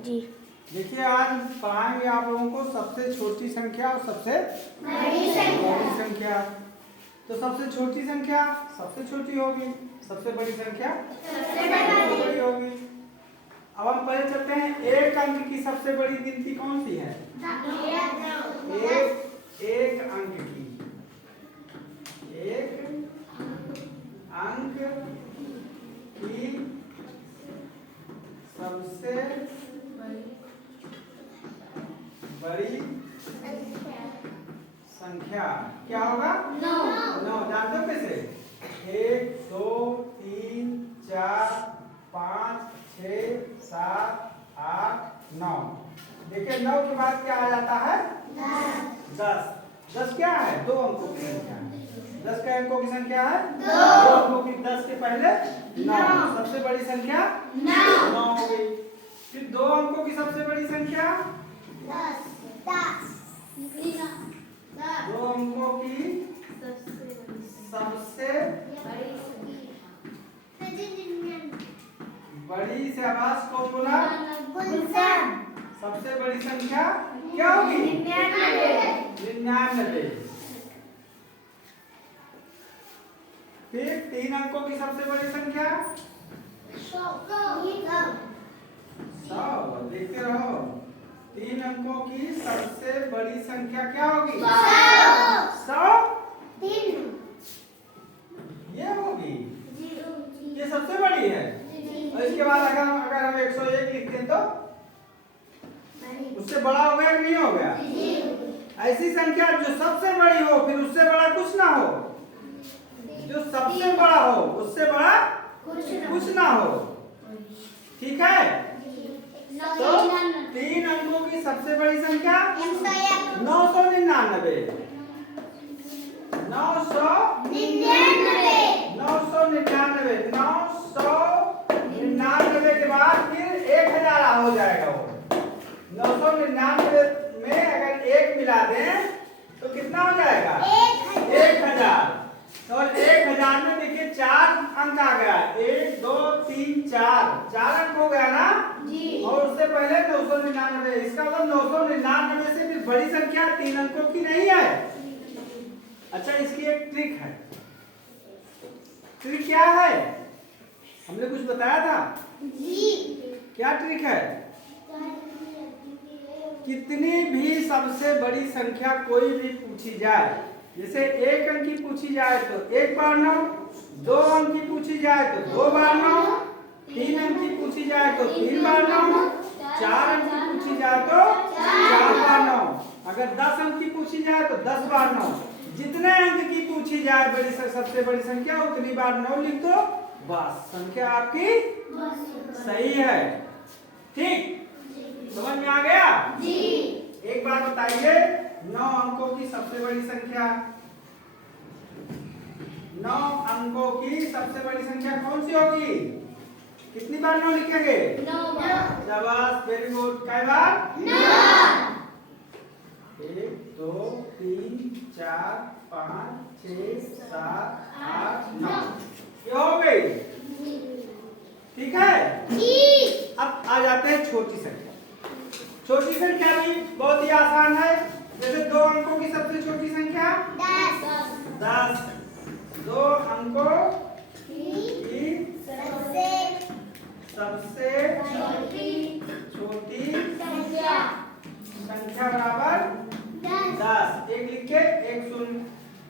जी। देखिए आज पढ़ाएंगे आप लोगों को सबसे छोटी संख्या और सबसे बड़ी संख्या। तो सबसे छोटी संख्या सबसे छोटी होगी, सबसे बड़ी संख्या सबसे बड़ी होगी। अब हम पहले चलते हैं, एक अंक की सबसे बड़ी गिनती कौन सी है? एक अंक की, एक अंक की सबसे बड़ी संख्या क्या होगा? 9। जानते हो कैसे? 1 2 3 4 5 6 7 8 9। देखिए 9 के बाद क्या आ जाता है? 10। 10 क्या है? 2 अंकों की संख्या है। 10 के अंकों की संख्या है 2 अंकों की। 10 के पहले 9, सबसे बड़ी संख्या 9 हो गई। फिर 2 अंकों की सबसे बड़ी संख्या 10। 2 अंकों की सबसे बड़ी से आवाज कौन बोला? सबसे बड़ी संख्या क्या होगी? 99। फिर 3 अंकों की सबसे बड़ी संख्या 100। देखते रहो, 3 अंकों की सबसे बड़ी संख्या क्या होगी? 100। ये होगी, ये सबसे बड़ी है। और इसके बाद अगर हम 101 लिखते हैं तो उससे बड़ा हो गया कि नहीं हो गया? ऐसी संख्या जो सबसे बड़ी हो फिर उससे बड़ा कुछ ना हो, जो सबसे बड़ा हो उससे बड़ा कुछ ना हो। ठीक है? तो 3 अंकों की सबसे बड़ी संख्या 999। 999 के बाद फिर 1000 हो जाएगा। वो 999 में अगर 1 मिला दें तो कितना हो जाएगा? 1000। और 1000 में देखिए 4 अंक आ गया, 1 2 3 4 अंक हो गया ना जी। और उससे पहले 999, इसका मतलब 999 से फिर बड़ी संख्या 3 अंकों की नहीं है। अच्छा, इसकी एक ट्रिक है। ट्रिक क्या है? हमने कुछ बताया था जी। क्या ट्रिक है? कितनी भी सबसे बड़ी संख्या कोई भी पूछी जाए, जैसे 1 अंक की पूछी जाए तो 1 बार 9, 2 अंक की पूछी जाए तो 2 बार 9, 3 अंक की पूछी जाए तो 3 बार 9, 4 अंक की पूछी जाए तो 4 बार 9, अगर 10 अंक की पूछी जाए तो 10 बार 9। जितने अंक की पूछी जाए बड़ी सबसे बड़ी संख्या उतनी बार 9 लिख दो, बस संख्या आपकी सही है। ठीक, समझ में आ गया जी। एक बार बताइए, 9 अंकों की सबसे बड़ी संख्या, 9 अंकों की सबसे बड़ी संख्या कौन सी होगी? कितनी बार 9 लिखेंगे? 9 बार। शाबाश, वेरी गुड। कई बार? 9। 1 2 3 4 5 6 7 8 9, ये हो गई। ठीक है जी। अब आ जाते हैं छोटी संख्या। छोटी संख्या भी बहुत ही आसान है। जैसे 2 अंकों की सबसे छोटी संख्या 10। 2 अंकों की सबसे छोटी संख्या बराबर 10। 1 लिख के 1 शून्य,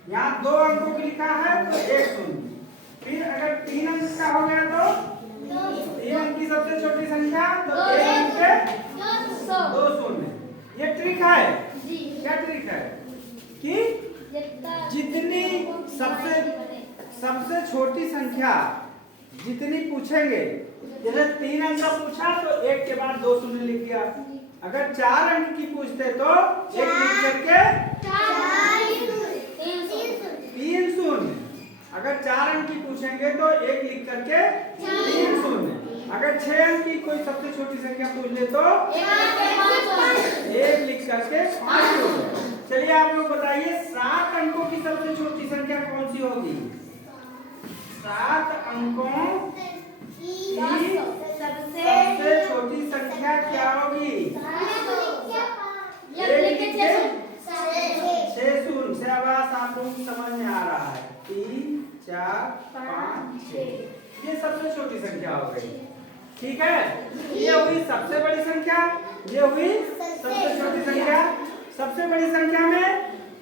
यहाँ 2 अंकों की लिखा है तो 1 शून्य। फिर अगर 3 अंक का हो गया तो 3 अंक की सबसे छोटी संख्या तो 1 अंक के 2 शून्य। ये ट्रिक है जी। क्या ट्रिक है कि जितनी सबसे छोटी संख्या जितनी पूछेंगे, जैसे 3 अंक का पूछा तो 1 के बाद 2 शून्य लिख दिया। अगर 4 अंक की पूछते तो 1 लिख करके 3 शून्य। अगर 4 अंक की पूछेंगे तो 1 लिख करके 3 शून्य। अगर 6 अंक की कोई सबसे छोटी संख्या पूछ ले तो 1 लिख करके 5 शून्य। चलिए आप लोग बताइए, 7 अंकों की सबसे छोटी संख्या कौन सी होगी? 7 अंकों की सबसे छोटी संख्या क्या होगी? समझ में आ रहा है। 3 4 5 6 ये सबसे छोटी संख्या हो गई। ठीक है, ये हुई सबसे बड़ी संख्या, ये हुई सबसे छोटी संख्या। सबसे बड़ी संख्या में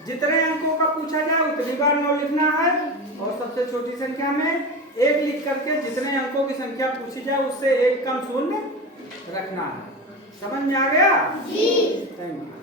जितने अंकों का पूछा जाए उतनी बार 9 लिखना है, और सबसे छोटी संख्या में 1 लिख करके जितने अंकों की संख्या पूछी जाए उससे 1 कम शून्य रखना है। समझ में आ गया? जी। Thank you.